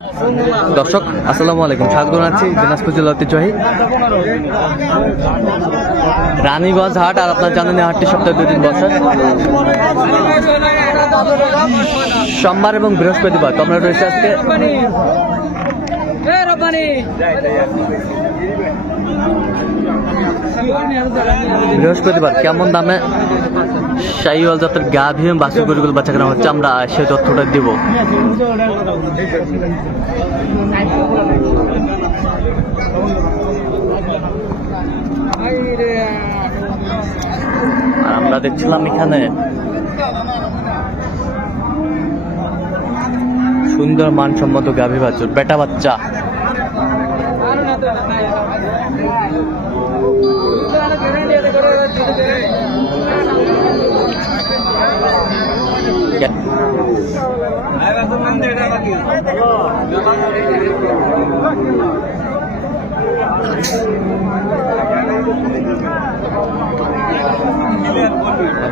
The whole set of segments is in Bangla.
দর্শক আসসালামু আলাইকুম, স্বাগত জানাচ্ছি দিনাজপুর জেলা ঐতিহ্যবাহী রানীগঞ্জ হাট। আর আপনার জানেন এই হাটটি সপ্তাহে 2 দিন বসে, সোমবার এবং বৃহস্পতিবার। তো আমরা রয়েছে আজকে বৃহস্পতিবার। কেমন দামে শাহিওয়াল জাতের গাভী এবং বাছুর গরুগুলো বাচ্চা কেনা হচ্ছে, আমরা সেই তথ্যটা দিব। আর আমরা দেখছিলাম এখানে সুন্দর মানসম্মত গাভী বাছুর, বেটা বাচ্চা।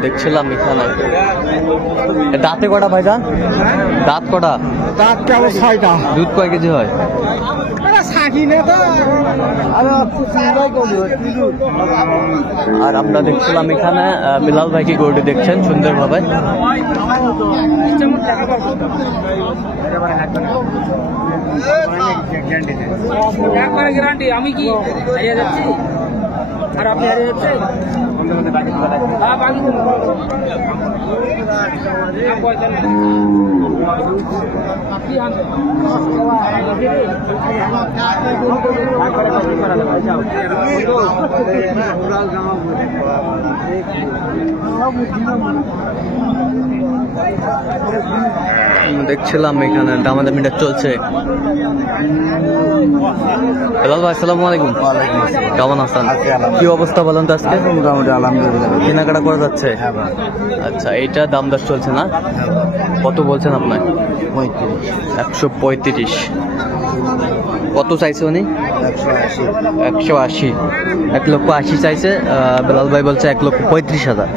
দেখছিলাম এখানে দাঁতে কটা ভাইজান? দাঁত কটা? দাঁত কেমন 6টা। দুধ কয় কেজি হয়? আর আমরা দেখছিলাম এখানে বিলাল ভাই কি গরুটি দেখছেন সুন্দরভাবে। আমি কি হারিয়ে যাচ্ছি আর আপনি হারিয়ে যাচ্ছেন? দেখছিলাম এখানে দামাদামিটা চলছে। বিলাল ভাই আসসালামু আলাইকুম। কেমন আছেন? কি অবস্থা বলেন তো আজকে? মোটামুটি আলহামদুলিল্লাহ। কেনাকাটা করা যাচ্ছে? আচ্ছা, এইটা দাম দর চলছে না? কত বলছেন আপনার? 135। কত চাইছে উনি? 180। 1,80,000 চাইছে। বিলাল ভাই বলছে 1,35,000।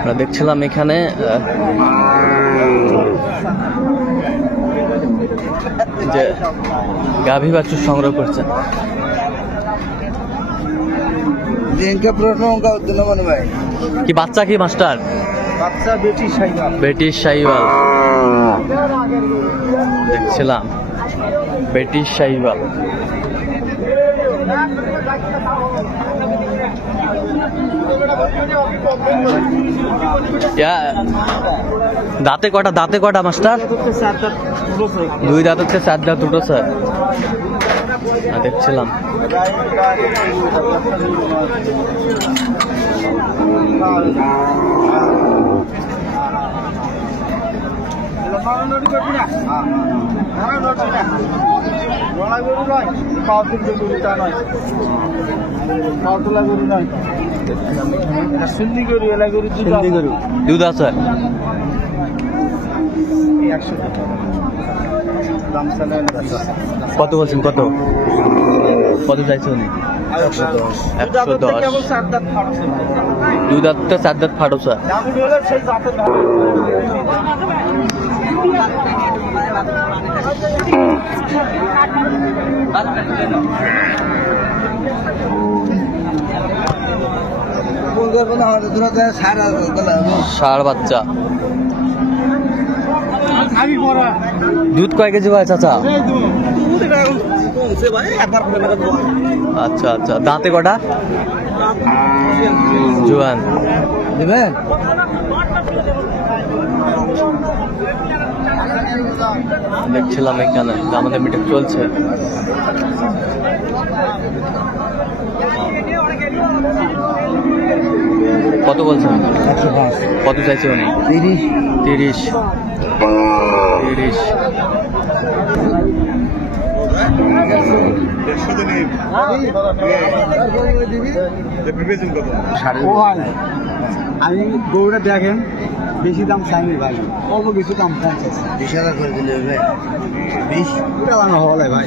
আমরা দেখছিলাম এখানে যে গাভী বাছুর সংগ্রহ করছেন। কি বাচ্চা কি মাস্টার? বাচ্চা বেটি শাহিওয়াল। ব্রিটিশ শাহিওয়াল দেখছিলাম, ব্রিটিশ শাহিওয়াল। দাঁতে কটা? দাঁতে কটা মাস্টার? 2 দাঁত হচ্ছে, 4 দাঁত দুটো স্যার। দেখছিলাম দুধ আছে। কত বলছেন? কত কত চাইছে উনি? 110। 2 দাঁত তো 4 দাঁত ফাটো স্যার। ষাঁড় বাচ্চা। দুধ কয় কেজি হয় চাচা? আচ্ছা আচ্ছা, দাঁতে কটা? জোয়ান দিবেন। দেখছিলাম এখানে আমাদের মিটিং চলছে। কত বলছেন? 105। কত চাইছে উনি? 30। আমি গরুটা দেখেন, বেশি দাম চাইনি ভাই, অল্প কিছু দাম কম চাইছে। 20,000 করে দিলে ভাই। 20 হলে ভাই।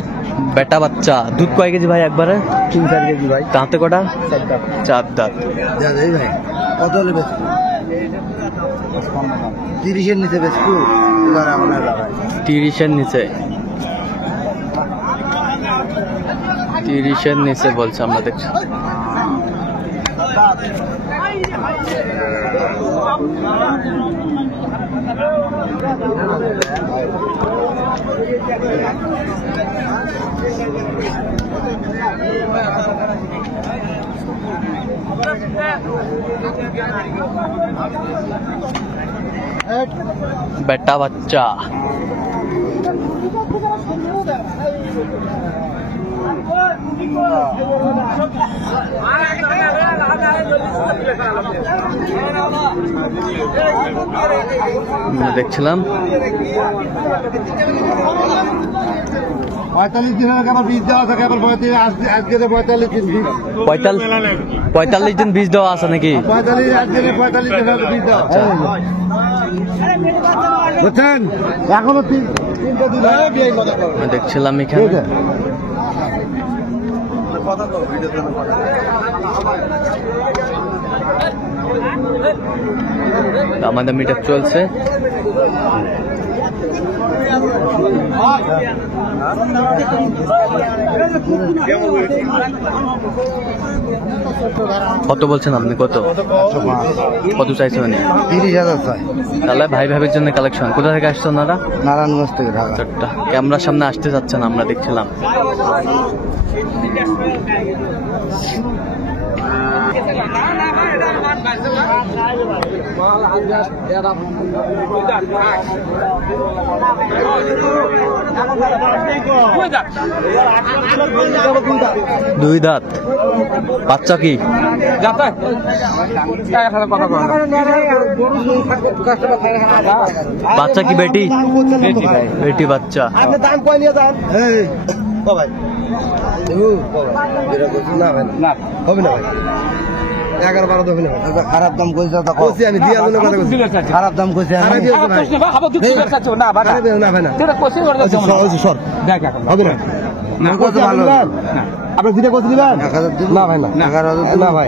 বেটা বাচ্চা। দুধ কয় কেজি ভাই একবারে? 3-4 কেজি ভাই। দাঁতে কটা? 4 দাঁত। 4 দাঁত। ভাই কত হলে 30-এর নিচে বেশি এবার আপনার দাঁড়ায় 30-এর নিচে 30-এর নিচে বলছে আমরা দেখছি। बेटा बच्चा দেখছিলাম 45 দিন আগে আমার বীজ দেওয়া থাকে আবার আজকে 45 দিন বীজ 45 দিন বীজ দেওয়া আছে নাকি? 45 আজকে 45 দিন আগে বীজ দেওয়া বুঝছেন এখনো তিনটা দিন দেখছিলাম এখানে আমাদের মিটার চলছে। কত বলছেন আপনি? কত কত চাইছেন? 30,000 চাই। তাহলে ভাই ভাবির জন্য কালেকশন। কোথা থেকে আসছেন ওনারা? নারায়ণগঞ্জ থেকে ঢাকা। ক্যামেরার সামনে আসতে যাচ্ছেন আমরা দেখছিলাম। দুই দাঁত বাচ্চা কি? বাচ্চা কি বেটি? বেটি বাচ্চা। খারাপ দাম কইছে আমি দিয়া খারাপ দাম কইছে আপনার দিতে কত দিবেন? না ভাই না 11,000 না ভাই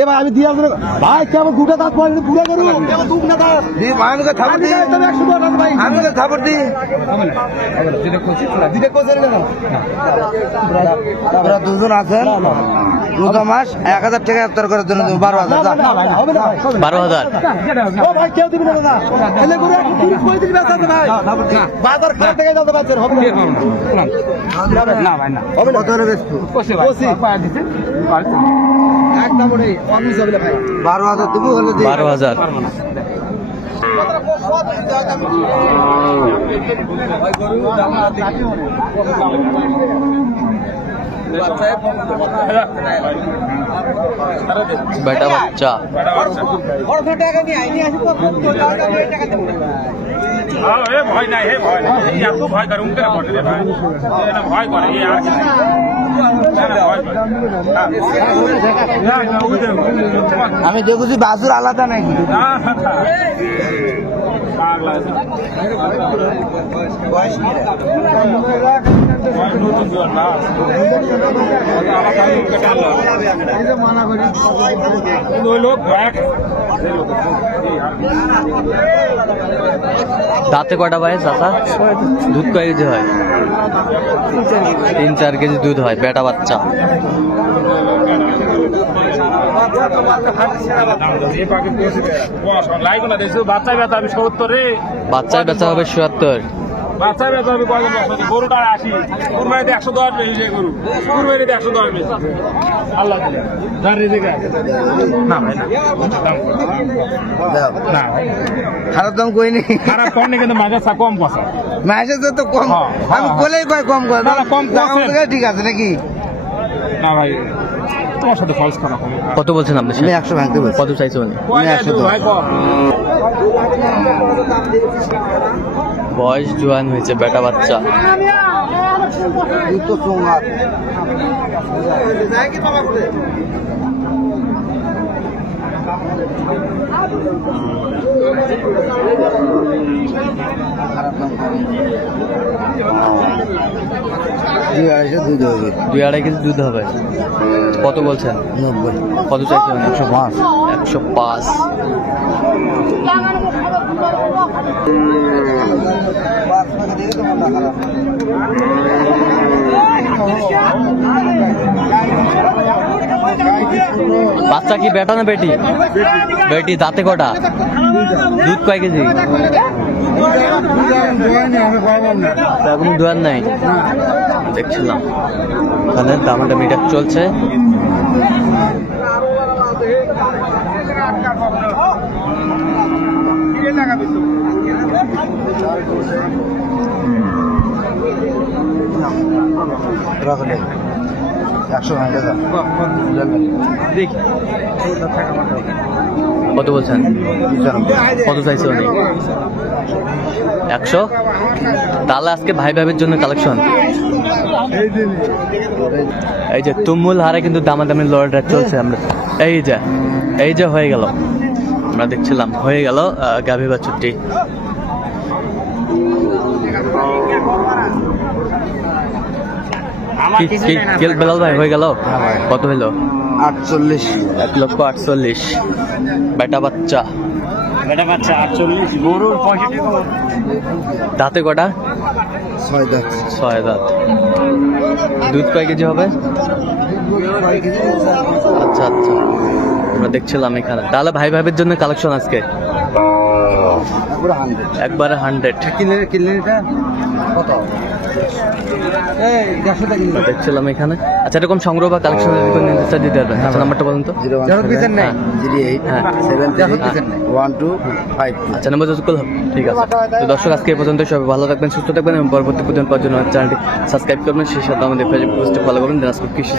এ ভাই আমি দিয়া ভাই কেমন দুটা দাঁত পড়ে পুরো করু কেমন দুটা দাঁত দি ভাই আমাকে থাপড় দি 100 টাকা ভাই আমাকে থাপড় দি দিতে কইছে না আপনারা দুজন আছেন রোজা মাস 1000 টাকা ইফতার করার জন্য 12,000 হবে না 12,000 ও ভাই কেউ দিবেন না এলে করে 30 35 বেচা আছে ভাই বাজার খারাপ থেকে যাবে বাজার হবে না ভাই না হবে না কত রে বেচবো কষি পায়া দিতে একদম ওই অমিস হবে ভাই 12,000 তুমি হলো 12,000 बेटा बच्चा ভয় নাই এত ভয় করে উনকে ভয় করে আমি দেখছি বাসুর আলাদা নাকি দাঁতে কটা ভাই চাচা? দুধ কয় কেজি হয়? 3-4 কেজি দুধ হয়। বেটা বাচ্চা বাচ্চায় বেচা হবে 77। বাচ্চা বেচা হবে গরুটা 80, কুরবানিতে 110 বেশি গরু, কুরবানিতে 110 বেশি। আল্লাহ না ভাই না খারাপ দাম কইনি খারাপ কম নেই, কিন্তু মাঝে কম কথা মাসে তো কম আমি বলেই কয় কম করে কম ঠিক আছে নাকি? না ভাই তোমার সাথে ফলস করা হবে। কত বলছেন আপনি? আমি 100 ভাঙতে বলছি। কত চাইছো উনি? বয়স জোয়ান হয়েছে, বেটা বাচ্চা। তো সোমবার দুধ হবে 2-2.5 কেজি দুধ হবে। কত বলছেন? 90। কত চাইছেন? 105। 105। বাচ্চা কি বেটা না বেটি? বেটি। দাঁতে কটা? দুধ কয় কেজি? এখন দুয়ার নাই। দেখছিলাম ওখানে দামাদামিটা চলছে। কত বলছেন? কত চাইছে উনি? 100। তাহলে আজকে ভাই ভাইয়ের জন্য কালেকশন। এই যে তুমুল হারে কিন্তু দামাদামি লড়াইটা চলছে। আমরা এই যে হয়ে গেল, আমরা দেখছিলাম হয়ে গেল গাভী বাছুরটি। বেলাল ভাই হয়ে গেল? কত হইলো? 48। 1,48,000। বেটা বাচ্চা। 48 গরুর 65। দাঁতে কটা? 6 দাঁত। 6 দাঁত। দুধ কয় কেজি হবে? আচ্ছা আচ্ছা, আমরা দেখছিলাম এখানে। তাহলে ভাই ভাইয়ের জন্য কালেকশন আজকে একবারে 100। দেখছিলাম এখানে। আচ্ছা, এরকম সংগ্রহ বা কালেকশন দিতে পারবেন? আচ্ছা, নাম্বারটা বলুন তো। 078721252। আচ্ছা, নাম্বার যতগুলো হবে। ঠিক আছে। তো দর্শক, আজকে এই পর্যন্ত। সবাই ভালো থাকবেন, সুস্থ থাকবেন এবং পরবর্তী পর্যন্ত পাওয়ার জন্য চ্যানেলটি সাবস্ক্রাইব করবেন। সেই সাথে আমাদের ফেসবুক পেজটি ফলো করবেন। দিনাজপুর কৃষি।